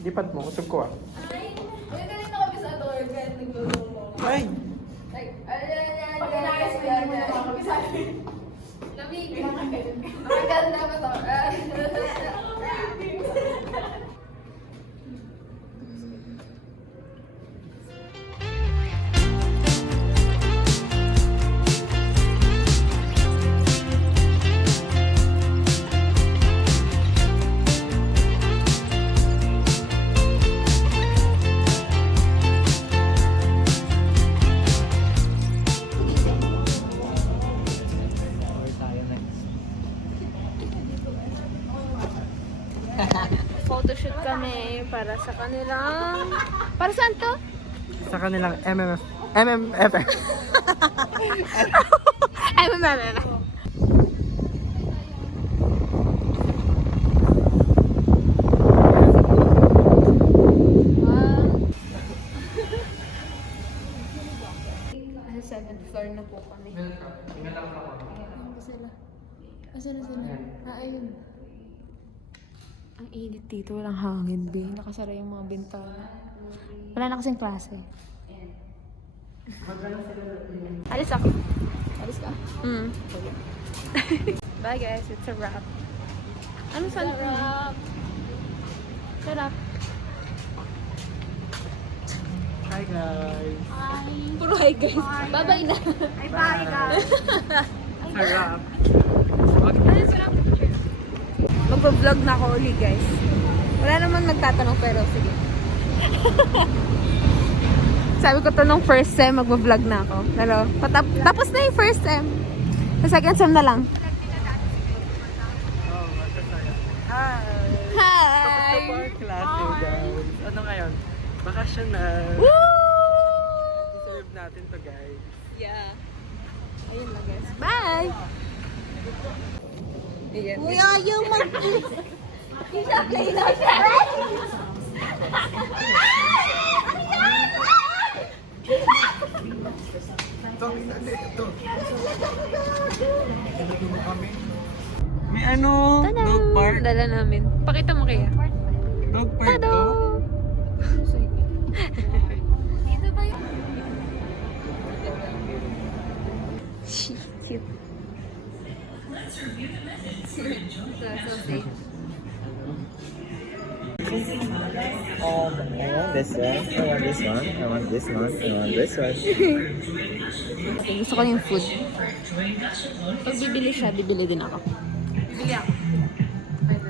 Lipat mo, usog ko ah. Ay, ganito kami sa door, kahit naglulong. Ay! Like, pag inayos mo yun, kami sa akin. Lamig. Ang ganda ba to? Photoshoot kami para sa kanilang... Para saan to? Sa kanilang MMF. MMM. Nasa 7th floor na po kami. Tingnan lang ako. Ayan pa sila. Asan na sila? Ayun. Ang init dito, walang hangin, be. Nakasara yung mga bintana. Wala na kasing klase. Alis ako. Alis ka? Bye guys, it's a wrap. Ano sa wrap? Sarap. Hi guys! Puro hi guys. Bye-bye na. Bye guys. Harap! Ay, sarap. Mag-vlog na ako ulit guys. Wala naman nagtatanong pero sige. Sabi ko to nung first sem, mag-vlog na ako. Pero tapos na yung first sem. Sa second sem na lang. Oh, magkasaya. Hi! Hi! Tapos na po ang klase guys. Ano ngayon? Bakasyon na. Woo! Deserve natin to guys. Yeah. Ayun lang guys. Bye! Ayan. Uy, ayaw mag... Isa play na siya. May ano? Dog park? Dala namin. Pakita mo kaya. Dog park Tado! to? Dito ba yun? Cute. So safe. I want this one, I want this one, I want this one, I want this one. Okay, gusto ko yung food. Pag bibili siya, bibili din ako. Bibili ako.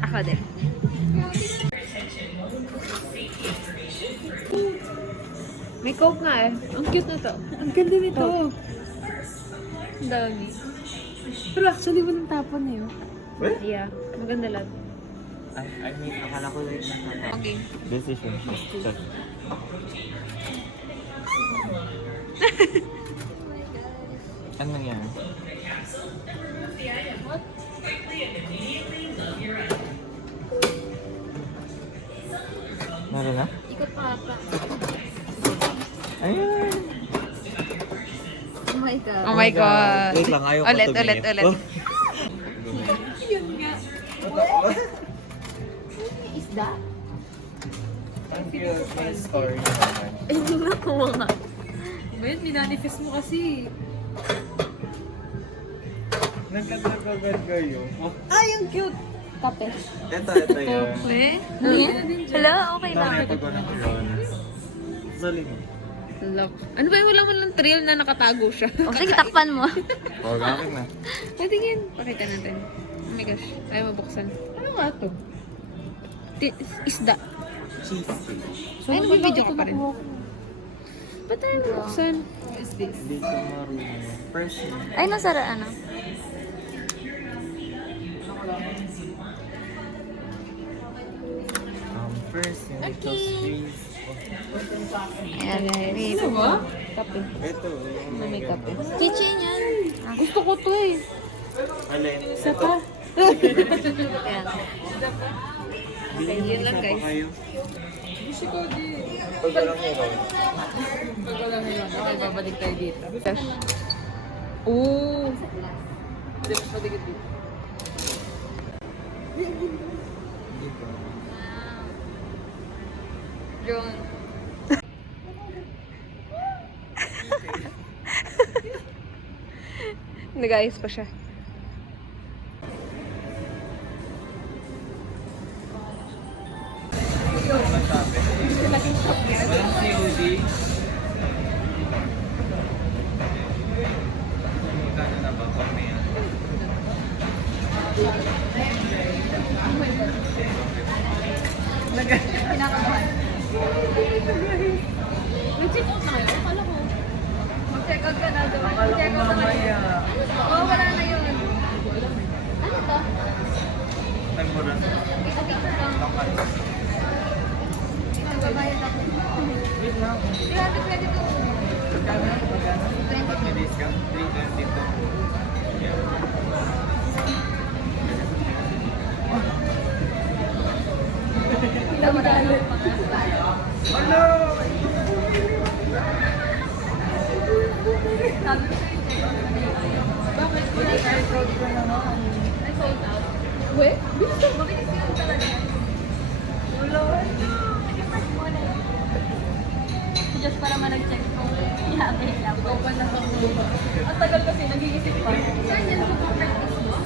Ako din. May coke nga eh. Ang cute na to. Ang ganda nito. Ang dami. Pero actually, walang tapon eh. What? Yeah, maganda lang. I mean, akala ko lang yung Okay. decision. Check. Ano nangyari? Meron na? Ikot pa ata. Ayun! Oh my God. Oh my God. Wait lang, ayaw ko Ulit, tumingin. ulit, ulit. Oh. Isda? Ang cute, may story naman. Eh, hindi na kuha nga. Ben, minanifest mo kasi. Nagkatagal kayo. Oh, Ay, ang cute. Kape. ito yun. Hello, okay lang. Tama pag walang corona. Sorry mo. Love. Ano ba yung wala mo lang trail na nakatago siya? O, sige, takpan mo. Oh, akin na. Patingin. Pakita natin. Oh my gosh. Ayaw mabuksan. Ano nga to? Isda. Cheesecake. So, ay, nag-video ko pa rin. Ba't tayo mabuksan? What is this? Hindi ko marunong. Person. Ay, nasara ano? Person. Little trees. Ayan, wait. Ano ba? Kape. Ito. May kape. Kitchen yan. Gusto ko to eh. Alin? Isa pa. Ayan. Okay, yun lang, guys. Gusto ko din. Pag walang hero. Pag wala na yun. Okay, babalik tayo dito. Oo. Hindi mas matigit dito. Drone. Nag-ayos pa siya. Walang COD. Magkano na ba pag may Kinakabahan. Nag-check out na kayo? Akala ko. Mag-check out ka na doon. Akala ko Mag-check out na kayo. mamaya. Oo, wala na yun. Ano to? Temporal. Kita-kita lang. Nagbabayad ako. Wait lang. 322. Magkano? Magkano? 22. May discount? 322. Yeah. Pinamagalan pa nga. Hello! Sabi ko sa'yo, check out na yun. Bakit? Wala tayo sold ko naman. Ay, sold out? Weh? Mabilis yun talaga. Wala. Just para manag-check kung i-update lang. Open na sa bulo. Ang tagal kasi, nag-iisip pa. Saan yan sa practice mo?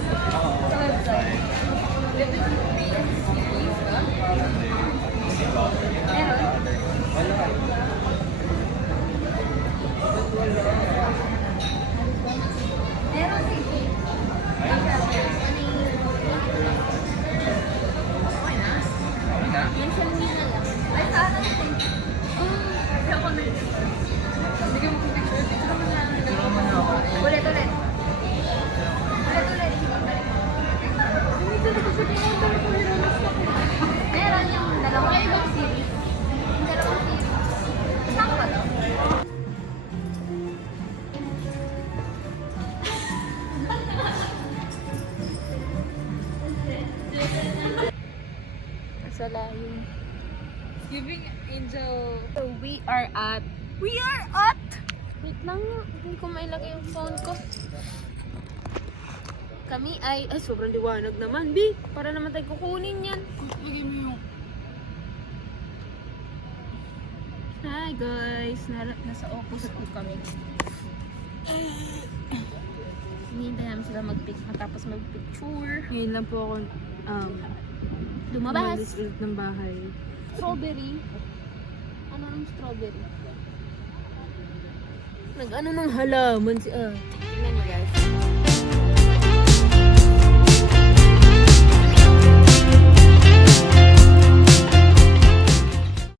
Sa website. Level 3 series ba? Meron? Meron kasi. Okay na? Okay na? Mention me na lang. Ay, saan natin? Hindi ako na. Bigyan mo kong picture. Picture mo na. Turo mo na ako. Ulit, ulit. Ulit, ulit. Meron yung dalawang ibang series. Yung dalawang series. Saan ka ba to? Sa layo. Giving Angel. We are at... Wait lang, hindi ko mailagay yung phone ko. Kami ay sobrang liwanag naman, B. Para naman tayo kukunin yan. Lagyan mo yung... Hi guys, nasa Opus po kami. Hinihintay namin sila mag-pick matapos mag-picture. Ngayon lang po ako Lumabas. ulit ng bahay. Strawberry. Ano ng strawberry? Nag-ano ng halaman si